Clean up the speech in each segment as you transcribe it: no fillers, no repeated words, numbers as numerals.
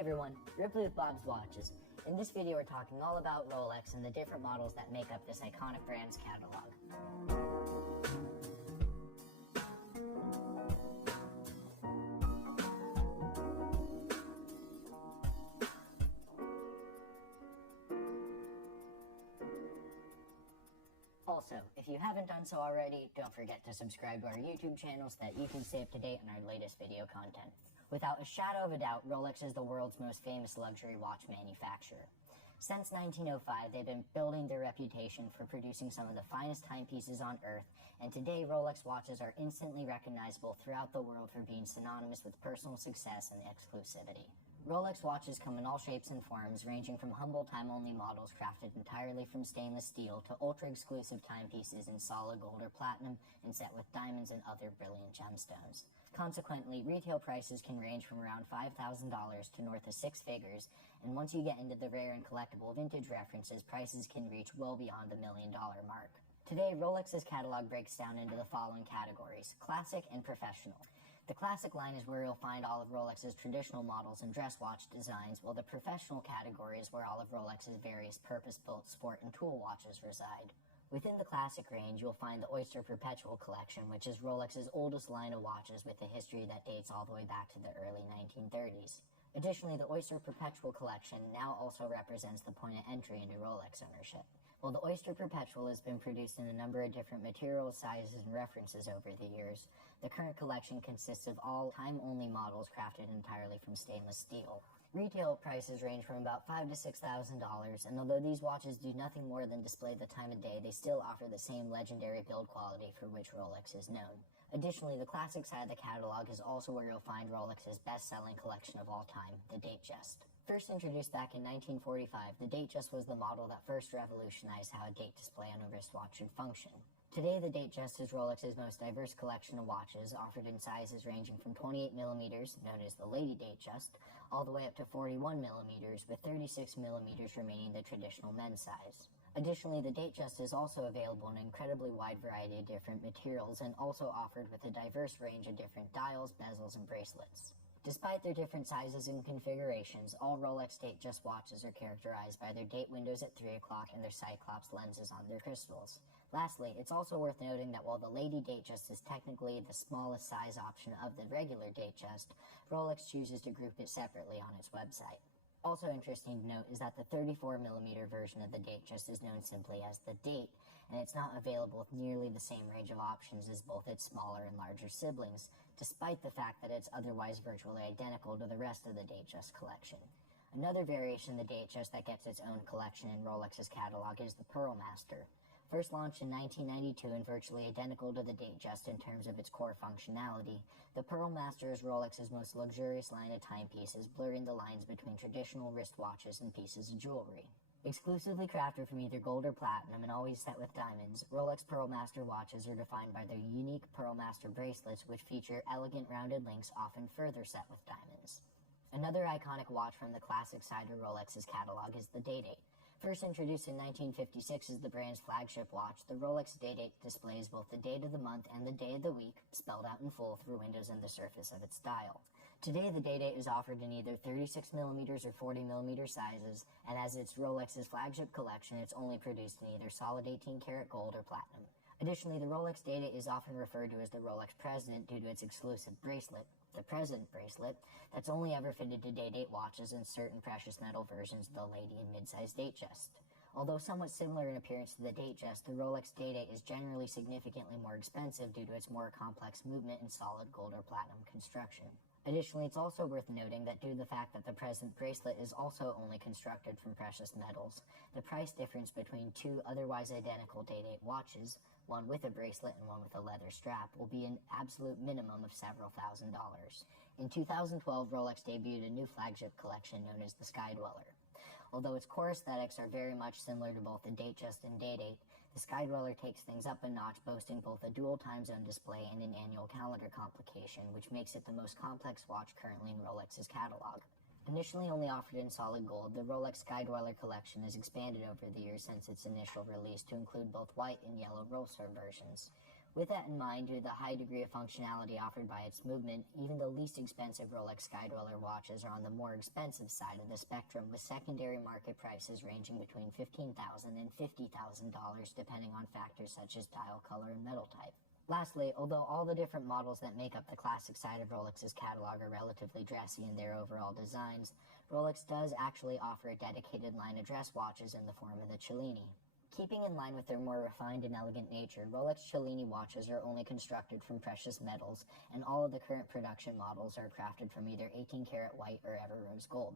everyone, Ripley with Bob's Watches. In this video we're talking all about Rolex and the different models that make up this iconic brand's catalog. Also, if you haven't done so already, don't forget to subscribe to our YouTube channel so that you can stay up to date on our latest video content. Without a shadow of a doubt, Rolex is the world's most famous luxury watch manufacturer. Since 1905, they've been building their reputation for producing some of the finest timepieces on Earth, and today Rolex watches are instantly recognizable throughout the world for being synonymous with personal success and exclusivity. Rolex watches come in all shapes and forms, ranging from humble time-only models crafted entirely from stainless steel to ultra-exclusive timepieces in solid gold or platinum and set with diamonds and other brilliant gemstones. Consequently, retail prices can range from around $5,000 to north of six figures, and once you get into the rare and collectible vintage references, prices can reach well beyond the $1 million mark. Today, Rolex's catalog breaks down into the following categories: classic and professional. The classic line is where you'll find all of Rolex's traditional models and dress watch designs, while the professional category is where all of Rolex's various purpose-built sport and tool watches reside. Within the classic range, you'll find the Oyster Perpetual collection, which is Rolex's oldest line of watches with a history that dates all the way back to the early 1930s. Additionally, the Oyster Perpetual collection now also represents the point of entry into Rolex ownership. While the Oyster Perpetual has been produced in a number of different materials, sizes, and references over the years, the current collection consists of all time-only models crafted entirely from stainless steel. Retail prices range from about $5,000 to $6,000, and although these watches do nothing more than display the time of day, they still offer the same legendary build quality for which Rolex is known. Additionally, the classic side of the catalog is also where you'll find Rolex's best-selling collection of all time, the Datejust. First introduced back in 1945, the Datejust was the model that first revolutionized how a date display on a wristwatch should function. Today, the Datejust is Rolex's most diverse collection of watches, offered in sizes ranging from 28mm, known as the Lady Datejust, all the way up to 41mm, with 36mm remaining the traditional men's size. Additionally, the Datejust is also available in an incredibly wide variety of different materials and also offered with a diverse range of different dials, bezels, and bracelets. Despite their different sizes and configurations, all Rolex Datejust watches are characterized by their date windows at 3 o'clock and their Cyclops lenses on their crystals. Lastly, it's also worth noting that while the Lady Datejust is technically the smallest size option of the regular Datejust, Rolex chooses to group it separately on its website. Also interesting to note is that the 34mm version of the Datejust is known simply as the Date, and it's not available with nearly the same range of options as both its smaller and larger siblings, despite the fact that it's otherwise virtually identical to the rest of the Datejust collection. Another variation of the Datejust that gets its own collection in Rolex's catalog is the Pearl Master. First launched in 1992 and virtually identical to the Datejust in terms of its core functionality, the Pearl Master is Rolex's most luxurious line of timepieces, blurring the lines between traditional wristwatches and pieces of jewelry. Exclusively crafted from either gold or platinum and always set with diamonds, Rolex Pearl Master watches are defined by their unique Pearl Master bracelets, which feature elegant rounded links often further set with diamonds. Another iconic watch from the classic side of Rolex's catalog is the Day-Date. First introduced in 1956 as the brand's flagship watch, the Rolex Day-Date displays both the date of the month and the day of the week, spelled out in full through windows in the surface of its dial. Today, the Day-Date is offered in either 36mm or 40mm sizes, and as it's Rolex's flagship collection, it's only produced in either solid 18-karat gold or platinum. Additionally, the Rolex Day-Date is often referred to as the Rolex President due to its exclusive bracelet, the President bracelet, that's only ever fitted to Day-Date watches and certain precious metal versions of the Lady and mid-size Datejust. Although somewhat similar in appearance to the Datejust, the Rolex Day-Date is generally significantly more expensive due to its more complex movement and solid gold or platinum construction. Additionally, it's also worth noting that due to the fact that the President bracelet is also only constructed from precious metals, the price difference between two otherwise identical Day-Date watches, one with a bracelet and one with a leather strap, will be an absolute minimum of several $1,000s. In 2012, Rolex debuted a new flagship collection known as the Sky Dweller. Although its core aesthetics are very much similar to both the Datejust and Day-Date, the Sky Dweller takes things up a notch, boasting both a dual time zone display and an annual calendar complication, which makes it the most complex watch currently in Rolex's catalog. Initially only offered in solid gold, the Rolex Sky Dweller collection has expanded over the years since its initial release to include both white and yellow Rolex versions. With that in mind, due to the high degree of functionality offered by its movement, even the least expensive Rolex Skydweller watches are on the more expensive side of the spectrum, with secondary market prices ranging between $15,000 and $50,000 depending on factors such as dial color and metal type. Lastly, although all the different models that make up the classic side of Rolex's catalog are relatively dressy in their overall designs, Rolex does actually offer a dedicated line of dress watches in the form of the Cellini. Keeping in line with their more refined and elegant nature, Rolex Cellini watches are only constructed from precious metals, and all of the current production models are crafted from either 18-karat white or ever rose gold.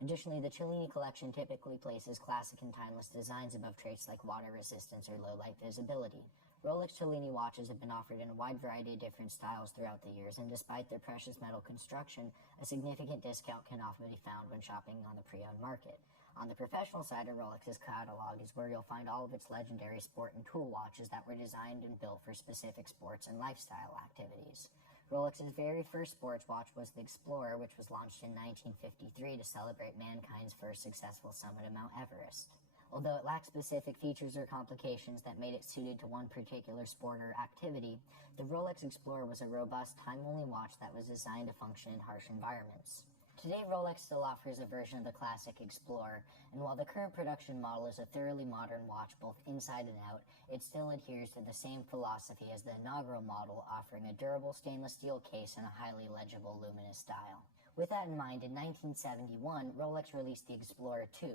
Additionally, the Cellini collection typically places classic and timeless designs above traits like water resistance or low light visibility. Rolex Cellini watches have been offered in a wide variety of different styles throughout the years, and despite their precious metal construction, a significant discount can often be found when shopping on the pre-owned market. On the professional side of Rolex's catalog is where you'll find all of its legendary sport and tool watches that were designed and built for specific sports and lifestyle activities. Rolex's very first sports watch was the Explorer, which was launched in 1953 to celebrate mankind's first successful summit of Mount Everest. Although it lacked specific features or complications that made it suited to one particular sport or activity, the Rolex Explorer was a robust, time-only watch that was designed to function in harsh environments. Today, Rolex still offers a version of the classic Explorer, and while the current production model is a thoroughly modern watch both inside and out, it still adheres to the same philosophy as the inaugural model, offering a durable stainless steel case and a highly legible luminous dial. With that in mind, in 1971, Rolex released the Explorer 2,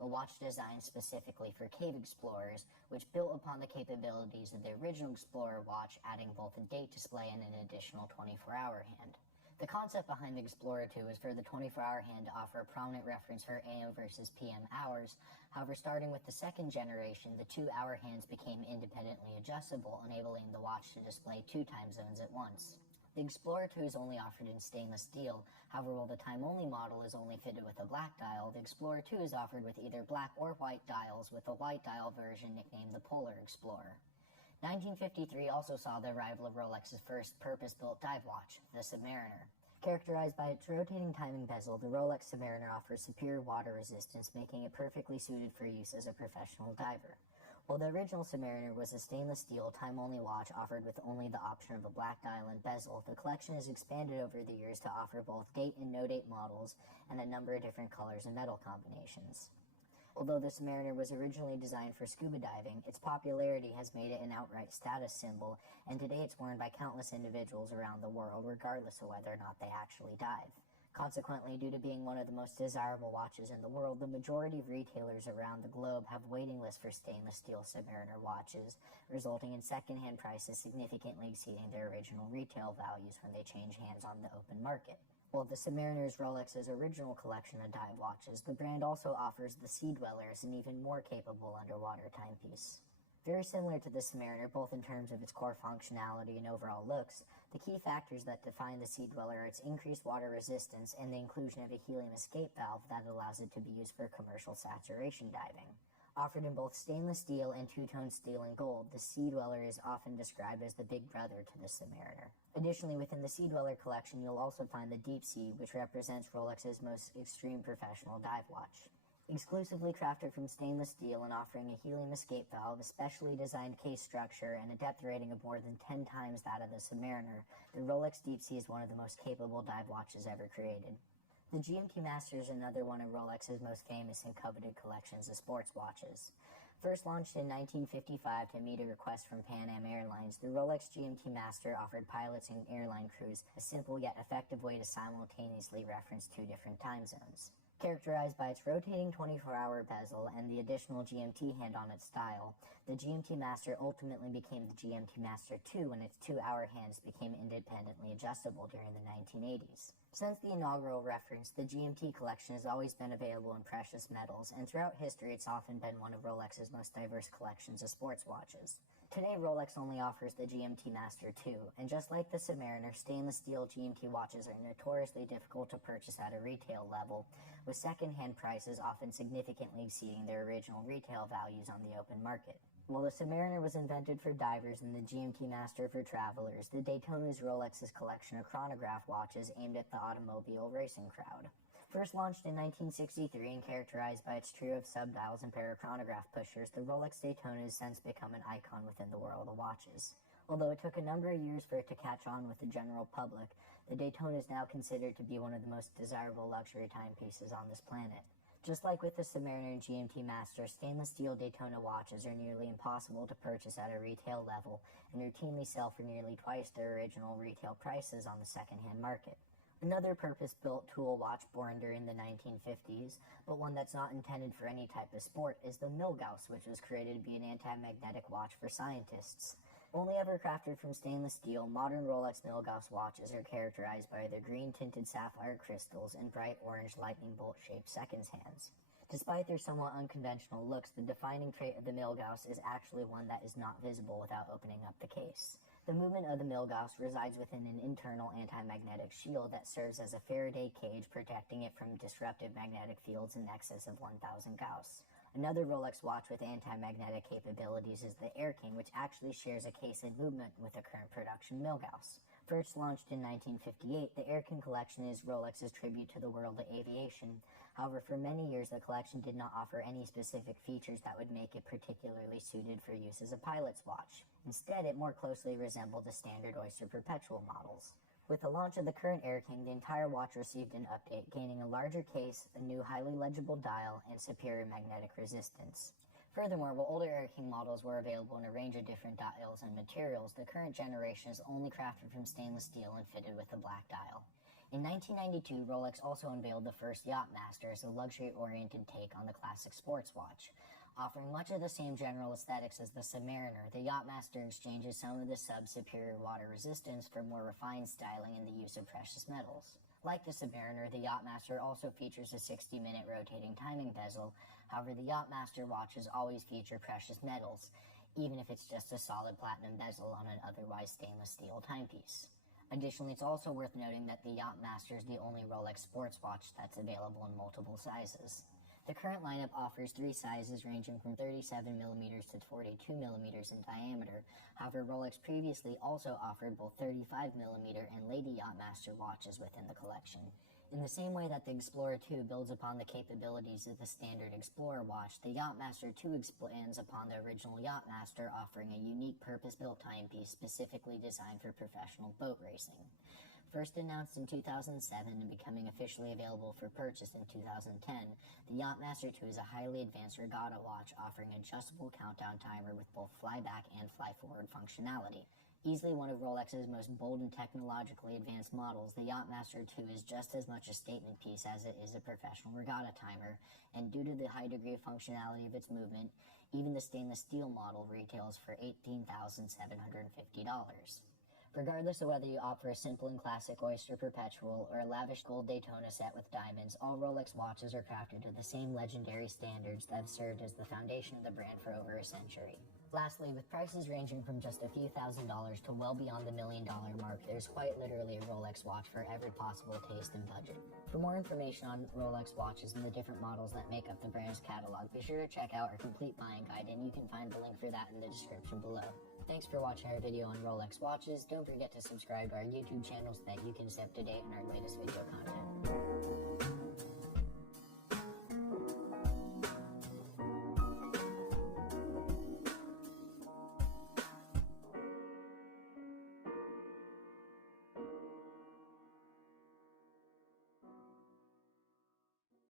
a watch designed specifically for cave explorers, which built upon the capabilities of the original Explorer watch, adding both a date display and an additional 24-hour hand. The concept behind the Explorer 2 is for the 24-hour hand to offer a prominent reference for AM versus PM hours. However, starting with the second generation, the 2-hour hands became independently adjustable, enabling the watch to display 2 time zones at once. The Explorer 2 is only offered in stainless steel. However, while the time-only model is only fitted with a black dial, the Explorer 2 is offered with either black or white dials, with a white dial version nicknamed the Polar Explorer. 1953 also saw the arrival of Rolex's first purpose-built dive watch, the Submariner. Characterized by its rotating timing bezel, the Rolex Submariner offers superior water resistance, making it perfectly suited for use as a professional diver. While the original Submariner was a stainless steel, time-only watch offered with only the option of a black dial and bezel, the collection has expanded over the years to offer both date and no-date models and a number of different colors and metal combinations. Although the Submariner was originally designed for scuba diving, its popularity has made it an outright status symbol, and today it's worn by countless individuals around the world, regardless of whether or not they actually dive. Consequently, due to being one of the most desirable watches in the world, the majority of retailers around the globe have waiting lists for stainless steel Submariner watches, resulting in secondhand prices significantly exceeding their original retail values when they change hands on the open market. While the Submariner is Rolex's original collection of dive watches, the brand also offers the Sea Dweller as an even more capable underwater timepiece. Very similar to the Submariner, both in terms of its core functionality and overall looks, the key factors that define the Sea Dweller are its increased water resistance and the inclusion of a helium escape valve that allows it to be used for commercial saturation diving. Offered in both stainless steel and two-tone steel and gold, the Sea Dweller is often described as the big brother to the Submariner. Additionally, within the Sea Dweller collection, you'll also find the Deep Sea, which represents Rolex's most extreme professional dive watch. Exclusively crafted from stainless steel and offering a helium escape valve, a specially designed case structure, and a depth rating of more than 10 times that of the Submariner, the Rolex Deep Sea is one of the most capable dive watches ever created. The GMT Master is another one of Rolex's most famous and coveted collections of sports watches. First launched in 1955 to meet a request from Pan Am Airlines, the Rolex GMT Master offered pilots and airline crews a simple yet effective way to simultaneously reference 2 different time zones. Characterized by its rotating 24-hour bezel and the additional GMT hand on its dial, the GMT Master ultimately became the GMT Master 2 when its 2-hour hands became independently adjustable during the 1980s. Since the inaugural reference, the GMT collection has always been available in precious metals, and throughout history it's often been one of Rolex's most diverse collections of sports watches. Today, Rolex only offers the GMT Master 2, and just like the Submariner, stainless steel GMT watches are notoriously difficult to purchase at a retail level, with second-hand prices often significantly exceeding their original retail values on the open market. While the Submariner was invented for divers and the GMT Master for travelers, the Daytona is Rolex's collection of chronograph watches aimed at the automobile racing crowd. First launched in 1963 and characterized by its trio of subdials and parachronograph pushers, the Rolex Daytona has since become an icon within the world of watches. Although it took a number of years for it to catch on with the general public, the Daytona is now considered to be one of the most desirable luxury timepieces on this planet. Just like with the Submariner and GMT Master, stainless steel Daytona watches are nearly impossible to purchase at a retail level and routinely sell for nearly twice their original retail prices on the secondhand market. Another purpose-built tool watch born during the 1950s, but one that's not intended for any type of sport, is the Milgauss, which was created to be an anti-magnetic watch for scientists. Only ever crafted from stainless steel, modern Rolex Milgauss watches are characterized by their green-tinted sapphire crystals and bright orange lightning bolt-shaped seconds hands. Despite their somewhat unconventional looks, the defining trait of the Milgauss is actually one that is not visible without opening up the case. The movement of the Milgauss resides within an internal anti-magnetic shield that serves as a Faraday cage protecting it from disruptive magnetic fields in excess of 1,000 Gauss. Another Rolex watch with anti-magnetic capabilities is the Air King, which actually shares a case and movement with the current production Milgauss. First launched in 1958, the Air King collection is Rolex's tribute to the world of aviation. However, for many years, the collection did not offer any specific features that would make it particularly suited for use as a pilot's watch. Instead, it more closely resembled the standard Oyster Perpetual models. With the launch of the current Air King, the entire watch received an update, gaining a larger case, a new highly legible dial, and superior magnetic resistance. Furthermore, while older Air King models were available in a range of different dials and materials, the current generation is only crafted from stainless steel and fitted with a black dial. In 1992, Rolex also unveiled the first Yachtmaster as a luxury-oriented take on the classic sports watch. Offering much of the same general aesthetics as the Submariner, the Yachtmaster exchanges some of the sub-superior water resistance for more refined styling and the use of precious metals. Like the Submariner, the Yachtmaster also features a 60-minute rotating timing bezel. However, the Yachtmaster watches always feature precious metals, even if it's just a solid platinum bezel on an otherwise stainless steel timepiece. Additionally, it's also worth noting that the Yachtmaster is the only Rolex sports watch that's available in multiple sizes. The current lineup offers 3 sizes ranging from 37mm to 42mm in diameter. However, Rolex previously also offered both 35mm and Lady Yachtmaster watches within the collection. In the same way that the Explorer 2 builds upon the capabilities of the standard Explorer watch, the Yachtmaster 2 expands upon the original Yachtmaster, offering a unique purpose-built timepiece specifically designed for professional boat racing. First announced in 2007 and becoming officially available for purchase in 2010, the Yachtmaster 2 is a highly advanced regatta watch offering an adjustable countdown timer with both fly-back and fly-forward functionality. Easily one of Rolex's most bold and technologically advanced models, the Yachtmaster 2 is just as much a statement piece as it is a professional regatta timer, and due to the high degree of functionality of its movement, even the stainless steel model retails for $18,750. Regardless of whether you opt for a simple and classic Oyster Perpetual or a lavish gold Daytona set with diamonds, all Rolex watches are crafted to the same legendary standards that have served as the foundation of the brand for over a century. Lastly, with prices ranging from just a few $1,000s to well beyond the $1 million mark, there's quite literally a Rolex watch for every possible taste and budget. For more information on Rolex watches and the different models that make up the brand's catalog, be sure to check out our complete buying guide, and you can find the link for that in the description below. Thanks for watching our video on Rolex watches. Don't forget to subscribe to our YouTube channel so that you can stay up to date on our latest video content.